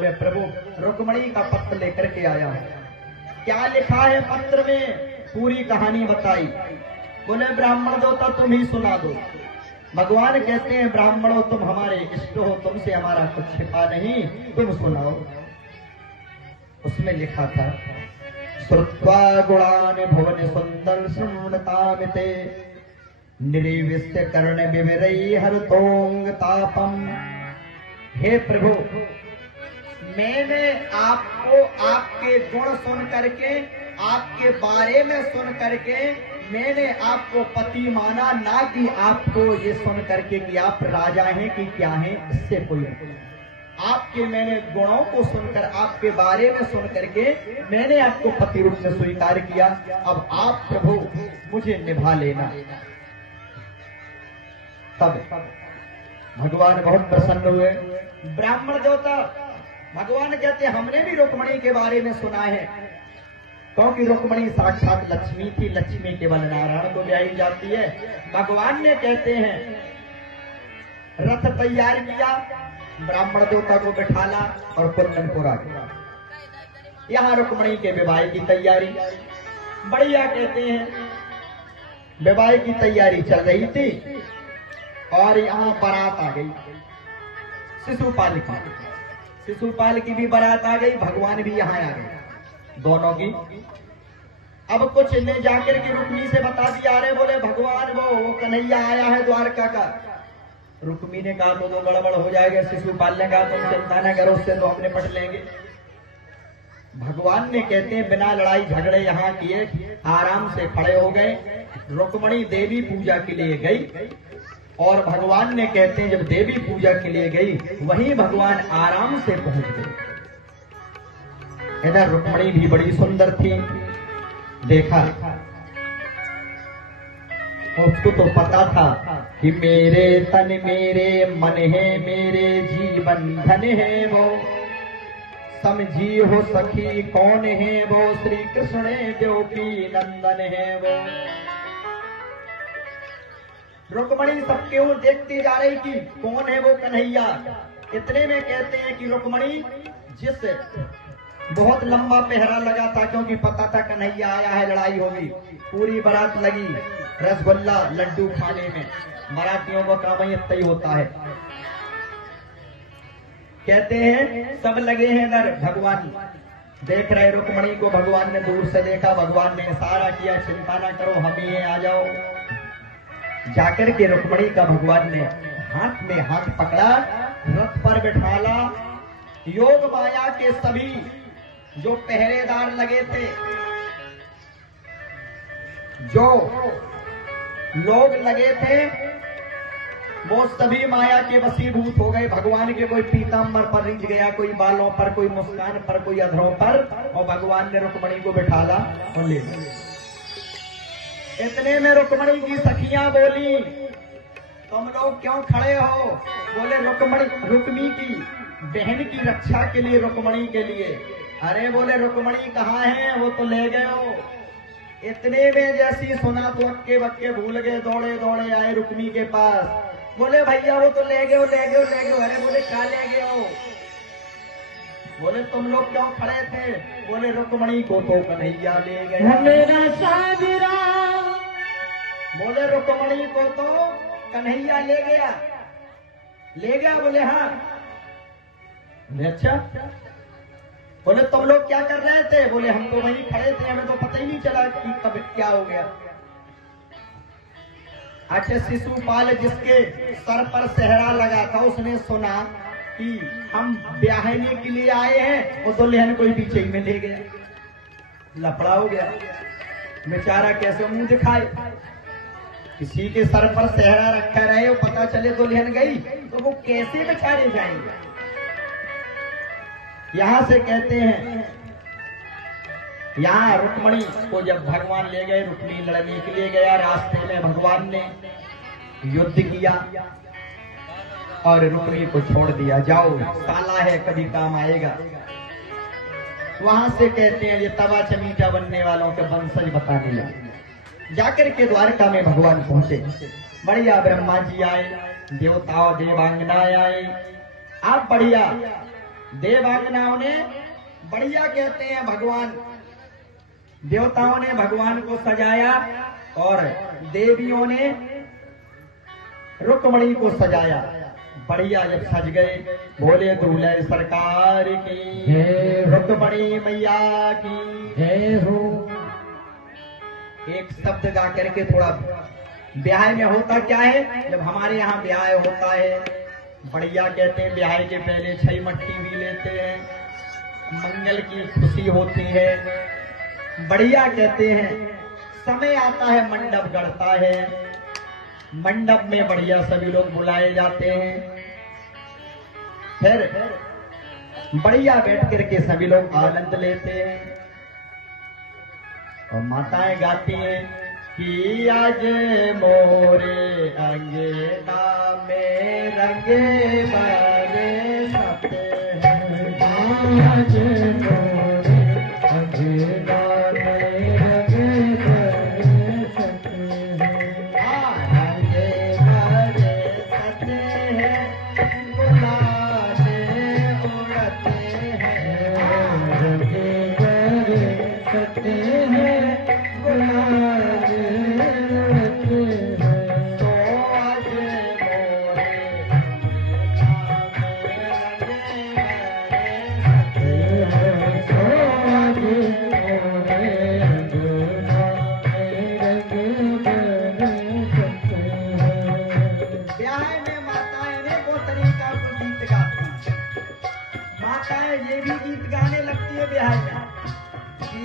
बोले प्रभु रुक्मणी का पत्र लेकर के आया हूं। क्या लिखा है पत्र में? पूरी कहानी बताई। बोले ब्राह्मण देवता तुम ही सुना दो। भगवान कहते हैं ब्राह्मणों तुम हमारे इष्ट हो, तुमसे हमारा कुछ छिपा नहीं, तुम सुनाओ। उसमें लिखा था श्रुत्वा गुणान भुवन सुंदर शृण्वतामिते निरीविष्य कर्ण विविरई हरतोंग तापम। हे प्रभु, मैंने आपको आपके गुण सुन करके, आपके बारे में सुन करके मैंने आपको पति माना, ना कि आपको ये सुन करके कि आप राजा हैं कि क्या हैं, इससे कोई नहीं। आपके मैंने गुणों को सुनकर, आपके बारे में सुन करके मैंने आपको पति रूप में स्वीकार किया। अब आप प्रभु मुझे निभा लेना। तब भगवान बहुत प्रसन्न हुए। ब्राह्मण देवता भगवान कहते हमने भी रुक्मणी के बारे में सुना है, क्योंकि रुक्मणी साक्षात लक्ष्मी थी, लक्ष्मी केवल नारायण को ब्याही जाती है। भगवान ने कहते हैं रथ तैयार किया, ब्राह्मण देवता को बिठाला और कुंदनपुर आ गया। यहाँ रुक्मणी के विवाह की तैयारी बढ़िया। कहते हैं विवाह की तैयारी चल रही थी और यहाँ बारात आ गई शिशुपाल की। शिशुपाल की भी बारात आ गई, भगवान भी यहाँ आ गए, दोनों की। अब कुछ ने जाकर के रुक्मी से बता दिया, अरे बोले भगवान वो कन्हैया आया है द्वारका का। रुक्मी ने कहा तो गड़बड़ हो जाएगा। शिशुपाल ने कहा तुम चिंता न करो, उससे तो हम निपट लेंगे। भगवान ने कहते हैं बिना लड़ाई झगड़े यहाँ किए आराम से खड़े हो गए। रुक्मणी देवी पूजा के लिए गई और भगवान ने कहते हैं जब देवी पूजा के लिए गई वहीं भगवान आराम से पहुंच गए। इधर रुक्मणी भी बड़ी सुंदर थी। देखा उसको तो पता था कि मेरे तन मेरे मन है, मेरे जीवन धन है वो, समझी हो सखी कौन है वो, श्री कृष्ण देवकी नंदन है वो। रुक्मणी सबके ओर देखती जा रही कि कौन है वो कन्हैया। इतने में कहते हैं कि रुक्मणी जिस बहुत लंबा पहरा लगा था, क्योंकि पता था कन्हैया आया है, लड़ाई होगी। पूरी बारात लगी रसगुल्ला लड्डू खाने में, मराठियों को काम इतना ही होता है। कहते हैं सब लगे हैं इधर, भगवान देख रहे रुक्मणी को। भगवान ने दूर से देखा, भगवान ने इशारा किया चिंता ना करो हम ही आ जाओ। जाकर के रुक्मणी का भगवान ने हाथ में हाथ पकड़ा, रथ पर बिठाला। योग माया के सभी जो पहरेदार लगे थे, जो लोग लगे थे, वो सभी माया के वशीभूत हो गए। भगवान के कोई पीतांबर पर रिंझ गया, कोई बालों पर, कोई मुस्कान पर, कोई अधरों पर, और भगवान ने रुक्मणी को बिठाला और ले गए। इतने में रुक्मणी की सखियां बोली तुम लोग क्यों खड़े हो? बोले रुक्मी की बहन की रक्षा के लिए, रुक्मणी के लिए। अरे बोले रुक्मणी कहाँ है? वो तो ले गए हो। इतने में जैसी सुना तो अक्के बक्के भूल गए, दौड़े दौड़े आए रुक्मी के पास। बोले भैया वो तो ले गए हो, ले गए हो, ले गए हो। अरे बोले क्या ले गए हो? बोले तुम लोग क्यों खड़े थे? बोले रुक्मणी को तो कन्हैया ले गया मेरा साबिरा। बोले रुक्मणी को तो कन्हैया ले गया। ले गया? बोले हाँ। बोले अच्छा। बोले तुम लोग क्या कर रहे थे? बोले हम तो वहीं खड़े थे, हमें तो पता ही नहीं चला कि कब क्या हो गया। अच्छा, शिशुपाल जिसके सर पर सेहरा लगा था उसने सुना कि हम ब्याहने के लिए आए हैं, वो दुल्हन कोई पीछे में ले गया। लफड़ा हो गया, बेचारा कैसे मुंह दिखाए। किसी के सर पर सेहरा रखा रहे और पता चले दुल्हन गई तो वो कैसे बेचारे जाएंगे। यहां से कहते हैं यहाँ रुक्मणी को जब भगवान ले गए, रुक्मी लड़ने के लिए गया, रास्ते में भगवान ने युद्ध किया और रुक्मी को छोड़ दिया। जाओ साला है कभी काम आएगा। वहां से कहते हैं ये तवा चमीटा बनने वालों के वंशज बताने लगे। जाकर के द्वारका में भगवान पहुंचे। बढ़िया ब्रह्मा जी आए, देवताओं देवांगनाएं आए। आप बढ़िया देवांगनाओं ने बढ़िया कहते हैं भगवान, देवताओं ने भगवान को सजाया और देवियों ने रुक्मणी को सजाया। बढ़िया जब सज गए, बोले दूल्हे सरकार की जय, रुक्मणी मैया की जय हो। एक शब्द गा करके थोड़ा, ब्याह में होता क्या है, जब हमारे यहाँ ब्याह होता है, बढ़िया कहते हैं ब्याह के पहले 6 मट्टी भी लेते हैं, मंगल की खुशी होती है। बढ़िया कहते हैं समय आता है, मंडप गढ़ता है, मंडप में बढ़िया सभी लोग बुलाए जाते हैं। फिर बढ़िया बैठ करके सभी लोग आनंद लेते हैं और माताएं गाती हैं कि आज मोरे अंगना में रंगे बरे सते हैं, आज मोरे अंगना में रंगे बरे सते हैं, रंगे बरे सते हैं, गुलाले उड़ते हैं, रंगे बरे सते हैं, ये भी गीत गाने लगती है ब्याह में कि